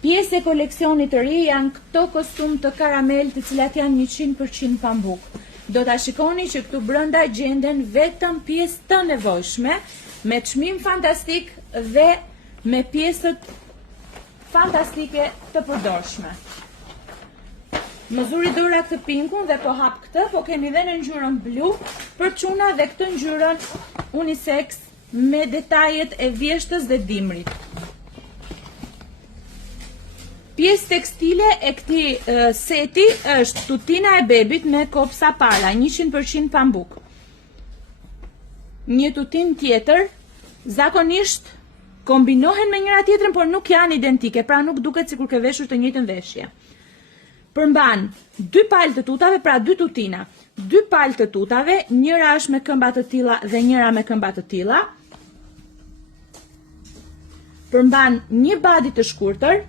Pjesë e koleksionit të ri janë këto kostum të karamel të cilat janë 100% pambuk. Do ta shikoni që këtu brenda gjenden vetëm pjesë të nevojshme, me çmim fantastik dhe me pjesët fantastike të përdorshme. Më zuri dora këtë pinkun dhe po hap këtë, po kemi dhe në ngjyrën blu për çuna dhe këtë ngjyrën unisex me detajet e vjeshtës dhe dimrit. Pjesë tekstile e këtij seti është tutina e bebit me kopsa pala, 100% pambuk. Një tutin tjetër, zakonisht kombinohen me njëra tjetrën, por nuk janë identike, pra nuk duket sikur ke veshur të njëjtën veshje. Përmban 2 palë të tutave, pra 2 tutina. 2 palë të tutave, njëra është me këmba të tilla dhe njëra me këmba të tilla. Përmban një badi të shkurtër,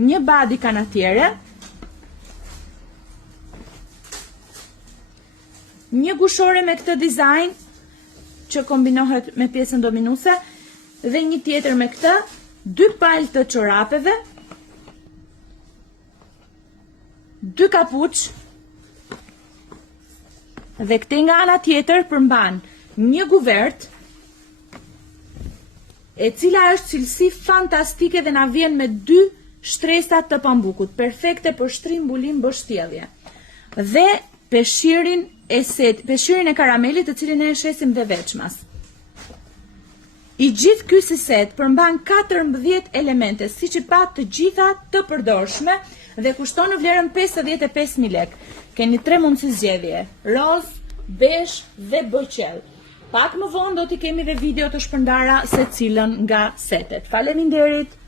një badi kanatiere, një gushore me këtë dizajn që kombinohet me pjesën dominuese dhe një tjetër me këtë, 2 palë të çorapeve, 2 kapuç dhe këtë nga ana tjetër përmban një guvert e cila është cilësi fantastike dhe na vjen me 2 shtresat të pambukut, perfekte për shtrim, mbulim, bështjellje. Dhe peshirin e karamelit të cilin e shesim dhe veçmas. I gjithë ky set përmban 14 elemente, siç i pat të gjitha të përdorshme dhe kushton në vlerën 55.000 lekë. Keni 3 mundësi zgjedhje: roz, besh dhe bëqell. Pak më vonë do t'i kemi dhe video të shpërndara secilën nga setet. Faleminderit.